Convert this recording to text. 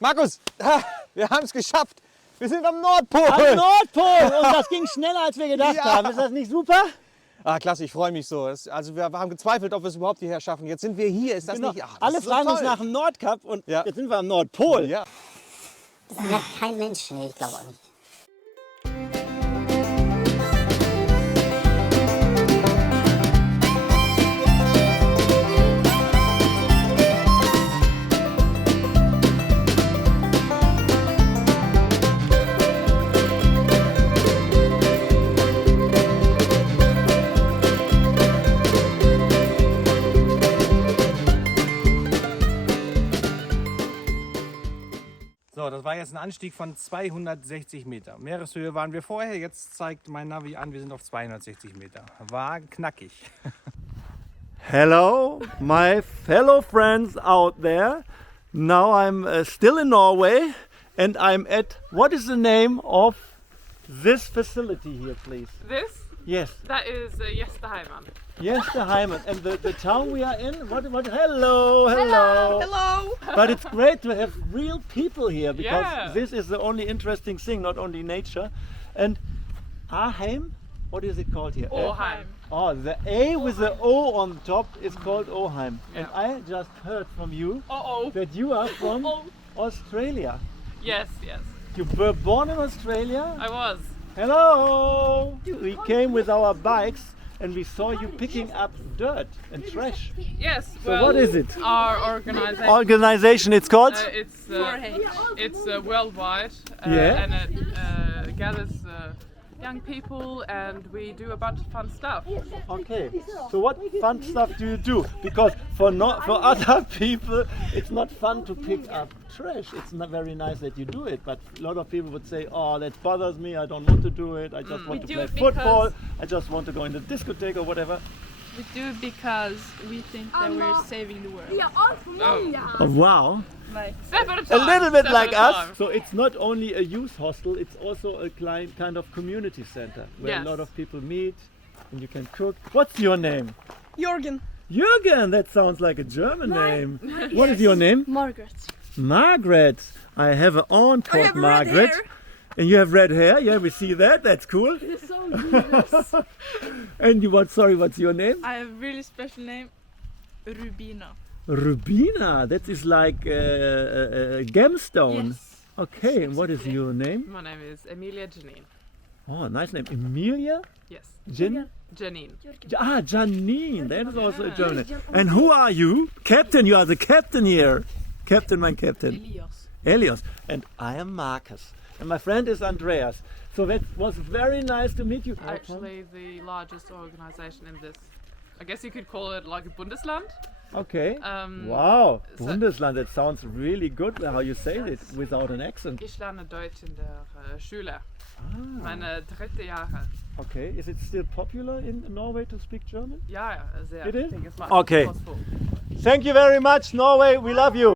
Markus, wir haben es geschafft. Wir sind am Nordpol. Am Nordpol! Und das ging schneller, als wir gedacht haben. Ist das nicht super? Ah, klasse, ich freue mich so. Also wir haben gezweifelt, ob wir es überhaupt hierher schaffen. Jetzt sind wir hier. Ist das Genau. nicht? Ach, das Alle ist so fragen uns toll. nach dem Nordkap und Ja. jetzt sind wir am Nordpol. Ja. Das merkt kein Mensch. Nee, ich glaube auch nicht. So, das war jetzt ein Anstieg von 260 Meter. Meereshöhe waren wir vorher. Jetzt zeigt mein Navi an, wir sind auf 260 Meter. War knackig. Hello, my fellow friends out there. Now I'm still in Norway and I'm at, what is the name of this facility here, please? This? Yes, That is Gjesteheim. Gjesteheim. And the town we are in, hello. Hello! But it's great to have real people here because Yeah. this is the only interesting thing, not only nature. And Åhlhaim, what is it called here? Åhlhaim. Oh, the A with the O on top is called Åhlhaim. And Yeah. I just heard from you Uh-oh. that you are from Uh-oh. Australia. Yes, yes. You were born in Australia? I was. Hello! We came with our bikes and we saw you picking up dirt and trash. Yes. So well, what is it? Our organization. Organization it's called? It's worldwide. Yeah. And it gathers young people, and we do a bunch of fun stuff. Okay, so what fun stuff do you do? Because for other people, it's not fun to pick up trash. It's not very nice that you do it, but a lot of people would say, "Oh, that bothers me. I don't want to do it. I just want to We do play it football. because- I just want to go in the discotheque or whatever." We do it because we think that we're saving the world. Oh, wow! Step at a A time. little bit step like at a us. time. So it's not only a youth hostel; it's also a kind of community center where a Yes. lot of people meet and you can cook. What's your name? Jürgen. Jürgen. That sounds like a German name. What is your name? Margaret. Margaret. I have an aunt called Margaret. And you have red hair? Yeah, we see that. That's cool. And what's your name? I have a really special name. Rubina. Rubina. That is like gemstone. Yes. Okay, and what is your name? My name is Emilia Janine. Oh, nice name. Emilia? Yes. Janine. Ah, Janine. That is also a German name. And who are you? Captain. You are the captain here. Captain, my captain. Elias. Elias. And I am Marcus. And my friend is Andreas. So that was very nice to meet you. Actually, the largest organization in this. I guess you could call it like a Bundesland. Okay. Um, Wow. so- Bundesland, that sounds really good how you say it without an accent. Ich lerne Deutsch in der Schule. Ah, Meine dritte Jahre. okay. Is it still popular in Norway to speak German? Ja, ja, sehr. It is? Ich denke, es macht Okay. Spaß vor. Thank you very much, Norway. We love you.